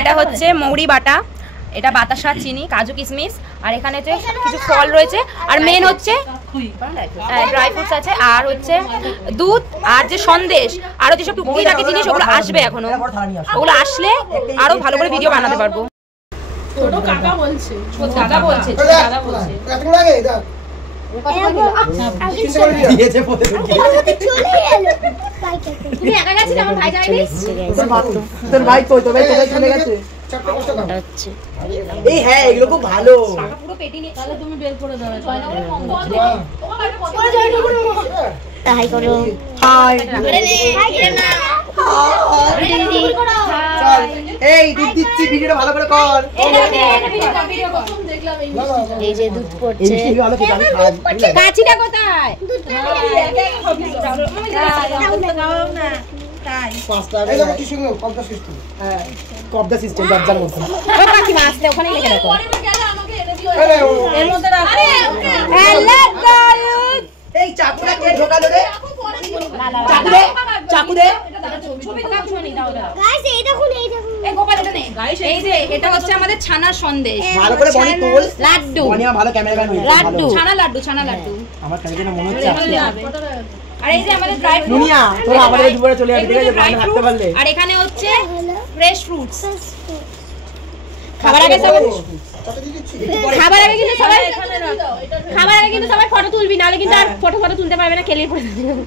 এটা হচ্ছে মৌরি বাটা, এটা বাতাসা, চিনি, কাজু, কিশমিশ, আর এখানে হচ্ছে কিছু ফল রয়েছে, আর মেন হচ্ছে ড্রাই ফ্রুটস আছে, আর হচ্ছে দুধ, আর যে সন্দেশ, আরো যেসব টুকিটাকি জিনিস ওগুলো আসবে এখনো, ওগুলো আসলে আরো ভালো করে ভিডিও বানাতে পারবো। ছোট কাকা বলছে, দাদা বলছে, দাদা বলছে কতক্ষণ আগে এটা দিয়েছে পথে তুমি একা গেছিস, আমার ভাই যায়নি, তোর ভাই কই, তোর ভাই কোথায় চলে গেছে? এই হ্যাঁ এগুলো খুব ভালো, পুরো পেটি নিয়ে তাহলে তুমি বের করে দাও। হাই করো, হাই, এই দুধ দিচ্ছি, ভিডিওটা ভালো করে কর। এই যে দুধ পড়ছে, কাচিটা কোথায়? কবদা সিস্টেম দরজার মধ্যে কাকিমা আসলে ওখানে লিখে রাখো। এই চাকুটা কে ঢোকালো রে? চাকু দে গাইস এই দেখুন, এই দেখুন, এই গোপাল এটা নেই গাইস, এই যে এটা হচ্ছে আমাদের ছানার সন্দেশ, ভালো করে বনি তোল, লাড্ডু, বনিয়া ভালো ক্যামেরাম্যান হয়েছে, লাড্ডু, ছানা লাড্ডু, ছানা লাড্ডু, আমার কাছে যেন মনে হচ্ছে আসছে। আর এই যে আমাদের ড্রাই ফ্রুট, মুনিয়া তোরা আমাদের দুপুরে চলে আসবি, ঠিক আছে? বাড়ি হাঁটতে পারলে। আর এখানে হচ্ছে ফ্রেশ ফ্রুটস। খাবার আগে সবাই ফটো তুলবি, নাহলে কিন্তু আর ফটো তুলতে পারবে না, কেলিয়ে পড়ে যাবে।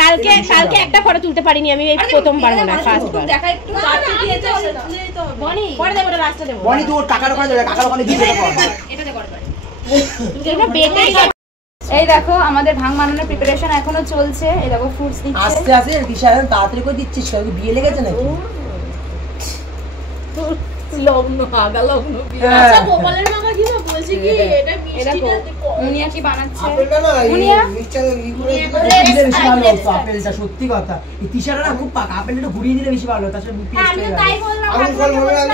কালকে একটা ফটো তুলতে পারিনি আমি, এই প্রথমবার মনে হয়, ফার্স্ট বার। বনি তুই টাকার ওখানে যাবে, কাকার ওখানে দিয়ে দে কর। এই দেখো আমাদের ভাং বানানোর প্রিপারেশন এখনো চলছে। এই দেখো ফ্রুটস দিচ্ছে, আস্তে আস্তে দিশা, তাড়াতাড়ি করে দিচ্ছিস, কারণ বিয়ে লেগেছে নাকি? লগ্ন আগা লগ্ন আচ্ছা গোপালের মামা কি বলছে কি এটা মিষ্টিটা মুনিয়া কি বানাচ্ছে? মুনিয়া বেশি ভালো হতো আপেলটা, সত্যি কথা। এই তিশাটা না খুব পাকা, আপেলটা ঘুরিয়ে দিলে বেশি ভালো হতো, তাছাড়া মুখ পেস্ট হয়ে যাবে।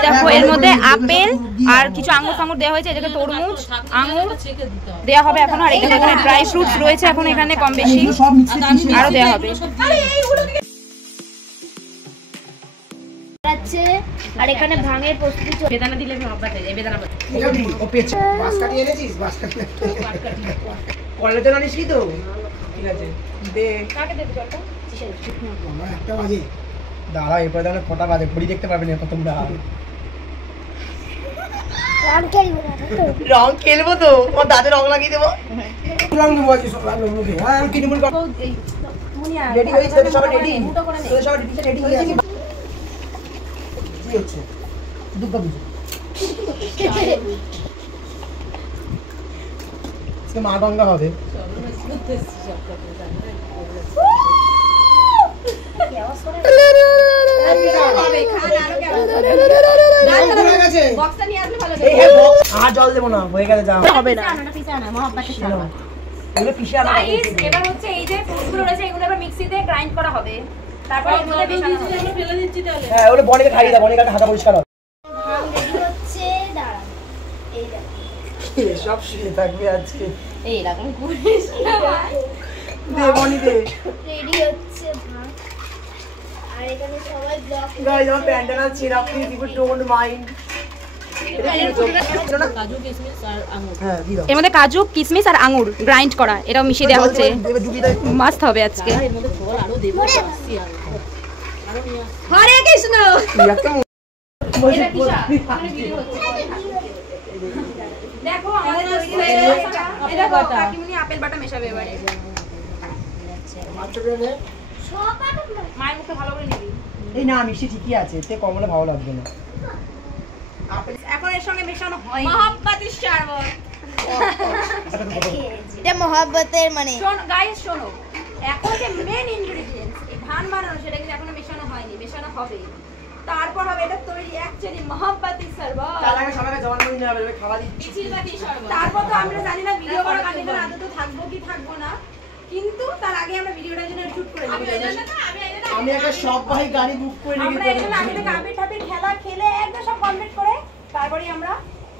দেখো এর মধ্যে আপেল আর কিছু আঙ্গুর ফাঙ্গুর দেওয়া হয়েছে, এটাকে তরমুজ, আঙ্গুর দেওয়া হবে এখন, আর এখানে ড্রাই ফ্রুটস রয়েছে এখন এখানে কম বেশি, সব মিক্সড আরো দেওয়া হবে। আর এখানে ভাঙের প্রস্তুতি চলছে। বেদানা দিলে মহব্বত হয়ে যায়, বেদানা ও পেছ বাস কাটি এনেছিস, বাস কাটি কলেজে আনিস কি তো? ঠিক আছে দে, কাকে দেব জলটা? আমার একটা বাজে দাঁড়া, এরপরে দাঁড়া কটা বাজে ঘড়ি দেখতে পারবেন না তোমরা। রং খেলবো তো, ও দাঁতে রং লাগিয়ে দেবো, রং দেবো আজকে সব রং দেবো। হ্যাঁ আমি কিনে বল রেডি হয়েছে, সবাই রেডি, সবাই রেডি হয়ে আছে। কি হচ্ছে দুর্গা পুজো, আজকে মা গঙ্গা হবে। আর জল দেবো না, হয়ে গেলে যাও হবে না। এবার হচ্ছে এই যে ফ্রুটসগুলো রয়েছে এগুলো এবার মিক্সিতে গ্রাইন্ড করা হবে, তারপর এর মধ্যে মেশানো হবে। ফেলে দিচ্ছি তাহলে। হ্যাঁ ওগুলো বনিকে খাইয়ে দাও, বনিকে হাতা পরিষ্কার হবে। হচ্ছে দাঁড়ান, এই দেখো সব শুয়ে থাকবে আজকে, এই রকম করিস না ভাই, দে বনি দে। রেডি হচ্ছে ভাত, আর এখানে সবাই ব্লগ গাইস আমার প্যান্ডেল আছে, রাখি দিব ডোন্ট মাইন্ড। এর মধ্যে কাজু, কিশমিশ আর আঙ্গুর গ্রাইন্ড করা, এটাও মিশিয়ে দেওয়া হচ্ছে, মাস্ট হবে আজকে। হরে কৃষ্ণ। দেখো আমাদের তৈরি হয়ে গেছে, এটা কাকিমুনি আপেল বাটা মেশাবে এবারে। মায়ের মুখে ভালো করে নিবি। এই না মিষ্টি ঠিকই আছে, এতে কম হলে ভালো লাগবে না। এখন এর সঙ্গে মেশানো হয় মহব্বতের শরবত। এটা মহব্বতের মানে শোনো গাইস, শোনো, এখন যে মেন ইনগ্রেডিয়েন্টস এই ভান বানানো, সেটা কিন্তু এখনো মেশানো হয়নি, মেশানো হবে, তারপর হবে এটা তৈরি অ্যাকচুয়ালি মহব্বতের শরবত। তার আগে সবাইকে জবান করে নিয়ে হবে, খাওয়া দিচ্ছি। তারপর তো আমরা জানি না ভিডিও করার আগে আদতে থাকবো কি থাকবো না, কিন্তু তার আগে আমরা ভিডিওটার জন্য শুট করে নিই। আমি একটা সব ভাই গাড়ি বুক করে নিয়ে আমরা এখানে আগে থেকে আবির ঠাবির খেলা খেলে একদম সব কমপ্লিট করে তারপরে আমরা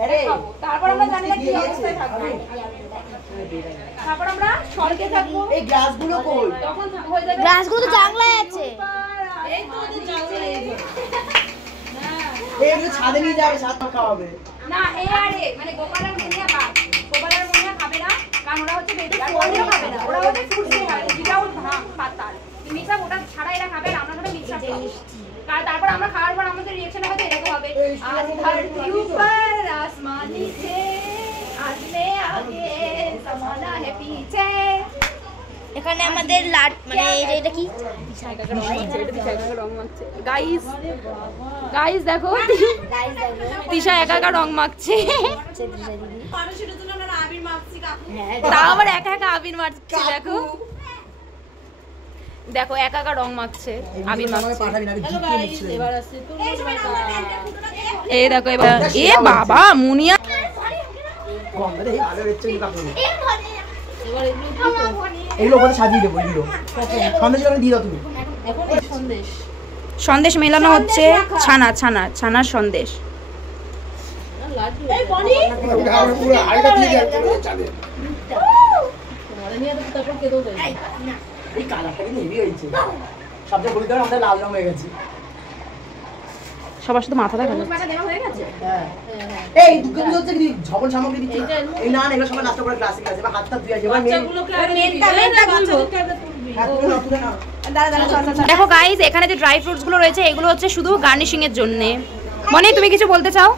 আরে তারপর আমরা জানি না কি অবস্থায় থাকবো। তারপর আমরা স্বর্গে থাকবো। এই গ্লাসগুলো কই? তখন হয়ে যাবে গ্লাসগুলো তো জানলায় আছে। এই তো ওদের জানলায় এই যে। এইগুলো ছাদে নিয়ে যাবে, ছাদ খাওয়াবে। না এই আরে মানে গোপাল আর মুনিয়া বাদ। গোপাল আর মুনিয়া খাবে না কারণ ওরা হচ্ছে বেটি আর ওরা খাবে না। ওরা হচ্ছে ফুটে খাবে উইদাউট পাতাল। মিক্স আপ ওটা ছাড়া এরা খাবে আর আমরা খাবে মিক্স আপ খাবো। তারপর আমরা খাওয়ার পর আমাদের রিঅ্যাকশন হবে এরকম হবে আজ ধরती ऊपर आसमान नीचे आज मैं आगे ज़माना है पीछे। এখানে আমাদের লাট মানে এই যে এটা কি গাইস গাইস দেখো তিশা একা একা রং মাখছে। তা আবার একা একা আবির মাখছে। দেখো দেখো একা একা রং মাখছে আবির মাখছে। এই দেখো এবার এ বাবা মুনিয়া এগুলো ওখানে সাজিয়ে দেবো। এগুলো সন্দেশ দিয়ে দাও তুমি। সন্দেশ মেলানো হচ্ছে ছানা ছানা ছানার সন্দেশ। এই কালারটা কিন্তু হেভি হয়েছে। সবচেয়ে বলি ধরে আমাদের লাল রং হয়ে গেছে। সবার সাথে মাথা দেখা যাচ্ছে। হ্যাঁ এই দুটো হচ্ছে কি ঝবল সামগ্রী দিচ্ছে এই না এগুলো সবাই নাস্তা করে ক্লাসিক আছে বা হাতটা ধুয়ে যাবে দেখো গাইস এখানে যে ড্রাই ফ্রুটস গুলো রয়েছে এগুলো হচ্ছে শুধু গার্নিশিং এর জন্য। মনে তুমি কিছু বলতে চাও?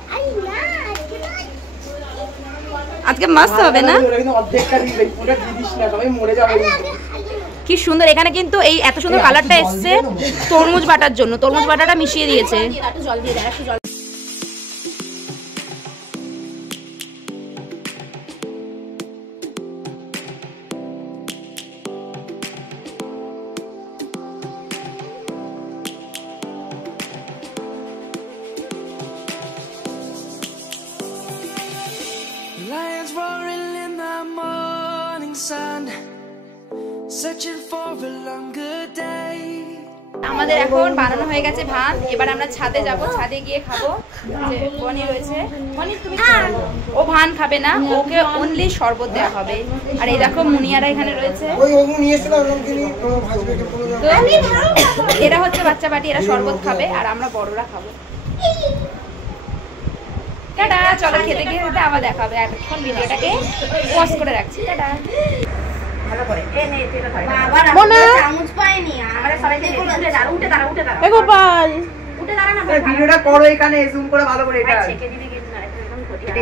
আজকে মস্ত হবে না? অর্ধেকটা দিলে পুরো দিদিস না সবাই মরে যাবে। কি সুন্দর এখানে কিন্তু এই এত সুন্দর কালারটা এসছে তরমুজ বাটার জন্য। তরমুজ বাটাটা মিশিয়ে দিয়েছে। Lions roaring in the morning sun, searching for a longer day. আমাদের এখন বানানো হয়ে গেছে ভাত। এবার আমরা ছাদে যাব, ছাদে গিয়ে খাবো। যে বনি রয়েছে, বনি তুমি ও ভান খাবে না, ওকে অনলি শরবত দেওয়া হবে। আর এই দেখো মুনিয়ারা এখানে রয়েছে। তো এরা হচ্ছে বাচ্চা বাটি, এরা শরবত খাবে আর আমরা বড়রা খাবো। টাটা, চলো খেতে গিয়ে আবার দেখা হবে। এখন ভিডিওটাকে পজ করে রাখছি। টাটা। ভালো করে চামচ পাইনি গোপাল উঠে দাঁড়া না, ভিডিওটা করো এখানে জুম করে ভালো করে এটা। ছেকে দিবি কিন্তু না, একদম ক্ষতি হবে।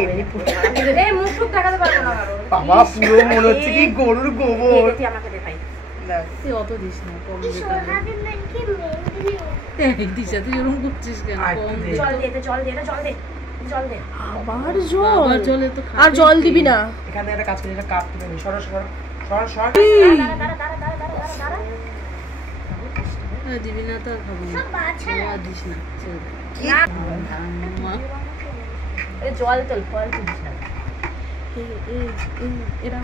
এই মুখ টুক দেখাতে পারবো না কারণ বাবা পুরো মনে হচ্ছে কি গরুর গোবর। তুই আমাকে দেখাই। তুই অত দিস না, কম দিশা তুই এরকম করছিস কেন? জল দে, জল দে, জল দে, জল দে। আবার জলে তো আর জল দিবি না। এখানে একটা কাজ করে এটা কাপ থেকে নি সরো সরো সরো সরো। দিবি না তো আর খাবো না। আর দিস না, জল তোল, ফল তুলিস না। এরা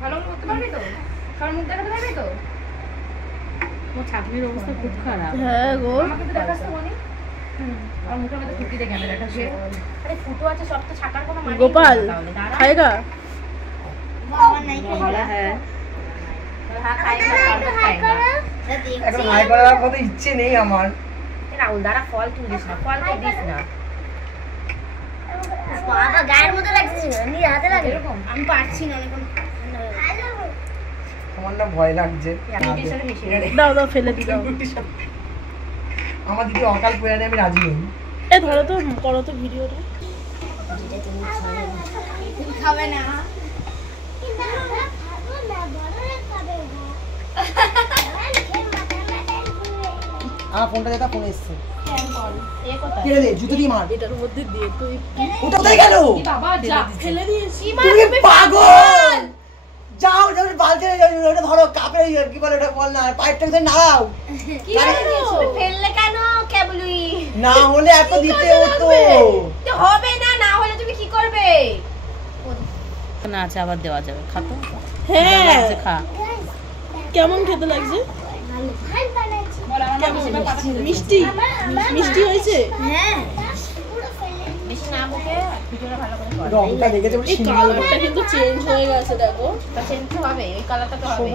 ভালো করতে পারবি তো? সবার মুখ দেখাতে পারবি তো? ও ছাগলের অবস্থা খুব খারাপ। হ্যাঁ গো আমাকে তো দেখাস তো মনি। আর মুখের মধ্যে ফুটি দে ক্যামেরা দেখাস। আরে ফুটো আছে, সব তো ছাকার কোনো মানে গোপাল খায়গা? আমার নাই হ্যাঁ হ্যাঁ খাইবা, সব খাইবা। এখন হাই করার কত ইচ্ছে নেই আমার। রাহুল দাঁড়া, ফল তুলিস না, ফল তো দিস না। বাবা গায়ের মধ্যে লাগছে, নিজে হাতে লাগে এরকম। আমি পারছি না এখন। আমার না ভয় লাগছে। দাও দাও, ফেলে দি দাও। আমার দিদি অকাল পুরানে আমি রাজি নই। এ ধরো তো, করো তো ভিডিওটা। তুমি খাবে না? আমার ফোনটা যেটা ফোন এসছে। কি রে জুতো দিয়ে মার। এটার মধ্যে দিয়ে তুই ওটা কোথায় গেল? বাবা যা ফেলে দিয়েছি। তুমি পাগল। যাও যাও বালতি ওটা ধরো কাপে কি বলে ওটা বল না পাইপটা ধরে নাও। কি ফেললে কেন কেবলই? না হলে এত দিতে হতো। তো হবে না, না হলে তুমি কি করবে? না আছে, আবার দেওয়া যাবে। খা তো। হ্যাঁ খা। কেমন খেতে লাগছে? ভালো ভাই বানাইছি। মিষ্টি মিষ্টি হয়েছে। হ্যাঁ বেশি না মুখে ভিডিওটা ভালো করে কর। রংটা দেখেছে এই কালারটা কিন্তু চেঞ্জ হয়ে গেছে দেখো। তা চেঞ্জ তো হবে, এই কালারটা তো হবে।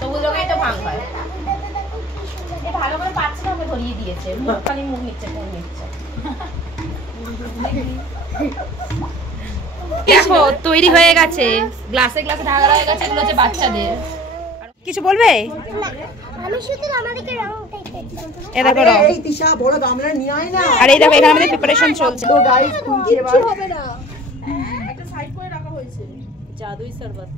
সবুজ রঙেই তো ভাঙ হয়। এই ভালো করে পাচ্ছে না, ওকে ধরিয়ে দিয়েছে। মুখ খালি মুখ নিচ্ছে, কোন নিচ্ছে। দেখো তৈরি হয়ে গেছে, গ্লাসে গ্লাসে ঢাকা হয়ে গেছে। এগুলো হচ্ছে বাচ্চাদের। কিছু বলবে? আমি শুধু আমাদেরকে রংটাই পেয়েছি। এ দেখো রং। এই তিশা বড় গামলা নিয়ে আয় না। আর এই দেখো এখানে আমাদের প্রিপারেশন চলছে। তো গাইস খুলছি এবার। হবে না, একটা সাইড করে রাখা হয়েছে। জাদুই শরবত।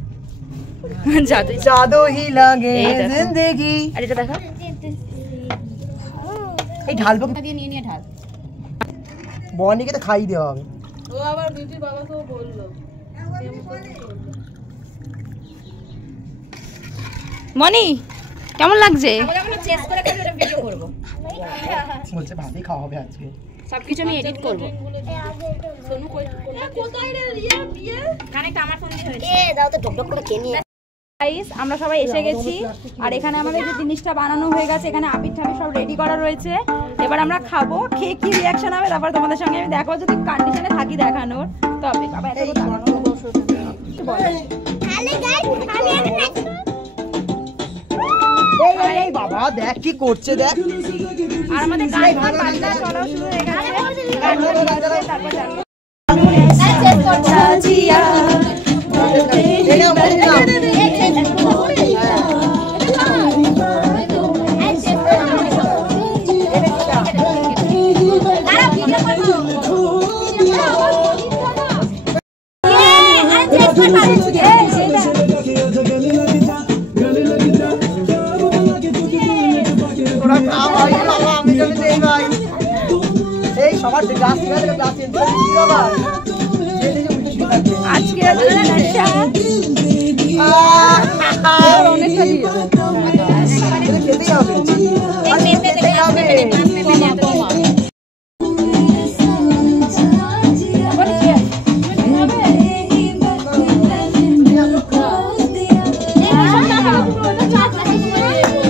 জাদু। জাদু হি লাগে এই দেখো। জিন্দেগি। আর এটা দেখো, এই ঢালবো দিয়ে নিয়ে ঢাল। বনিকে তো খাই দেওয়া হবে। ও আবার বিউটির বাবাকেও বললো। মনি কেমন লাগছে? আমরা চেস করে করে এটা ভিডিও করব। বলছে ভাবি খাওয়া হবে আজকে। সবকিছু আমি এডিট করব। সোনু কোথায় রে রিয়া বিয়ে? কানেক্ট আমার ফোন দিয়ে হয়েছে। এ দাও তো টকটক করে কে নিয়ে। গাইস আমরা সবাই এসে গেছি, আর এখানে আমাদের যে জিনিসটা বানানো হয়ে গেছে, এখানে আপির ঠাপি সব রেডি করা রয়েছে। এবার আমরা খাবো, খেয়ে কি রিয়াকশন হবে তারপর তোমাদের সঙ্গে আমি দেখাবো, যদি কন্ডিশনে থাকি দেখানোর তবে। বাবা এত কথা হ্যালো গাইস, আমি এখন নেক্সট এই বাবা দেখ কি করছে দেখ। আর আমাদের গান বাজনা চলা শুরু হয়ে গেছে। গান বাজবে তারপর জানবো। এটা বলি না। তোরা খা ভাই, বাবা আমি তো দেই ভাই। এই সবার গ্লাস থেকে গ্লাস চেঞ্জ করে দিচ্ছি বাবা। আজকে নশা অনেকটা দিয়ে খেতেই হবে। খেতেই হবে।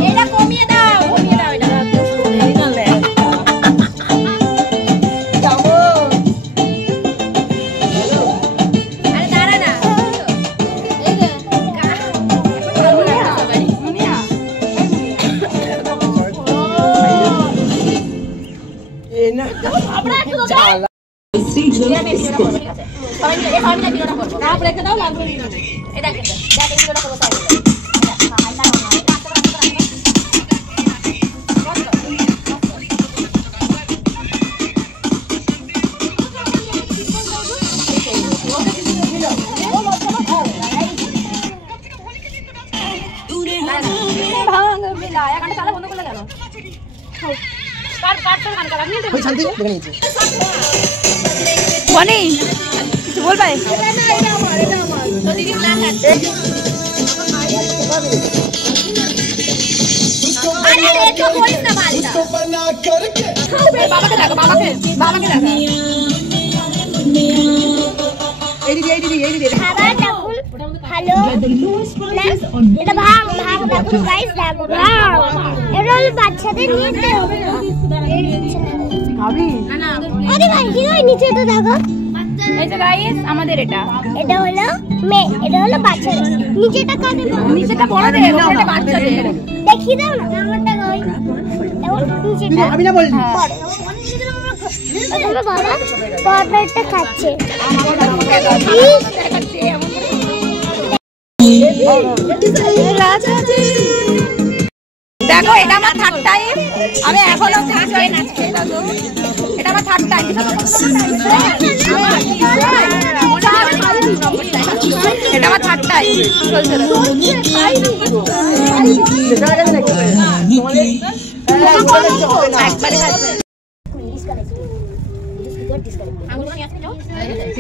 এটা কমিয়ে দাও, কমিয়ে দাও এটা। আরে দাঁড়া না। এই যে এই না রেখে দাও, লাগবে না। ওই শান্তি দেখে নিয়েছি। বনি কিছু বলবে? আরে রেখে বলিস না বালটা। বাবাকে দেখো, বাবাকে দেখো। এই দিদি এই দিদি এই দিদি। খাবার দেখুন ভালো না, এটা ভাঙ ভাঙ দেখুন গাইস, দেখো ভাঙ। এটা হলো বাচ্চাদের নিতে হবে। খাবি? আরে ভাই কি হয় নিচে তো দেখো। এই যে গাইস আমাদের এটা এটা হলো মেয়ে, এটা হলো বাচ্চাদের। নিচেটা কাদের? নিচেটা বড়দের, উপরেটা বাচ্চাদের। দেখি দাও না আমারটা কই। দেখো নিচেটা আমি না বললি। বড় বাবা বড়টা খাচ্ছে। দেখো এটা আমার থার্ড টাইম, আমি এখনো নাচই নাচছি। এটা আমার থার্ড টাইম। এটা আমার থার্ড টাইম চলছে। একবারে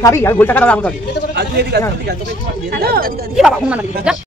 খাবি? আমি গোল টাকা দাও আমাকে। কি বাবা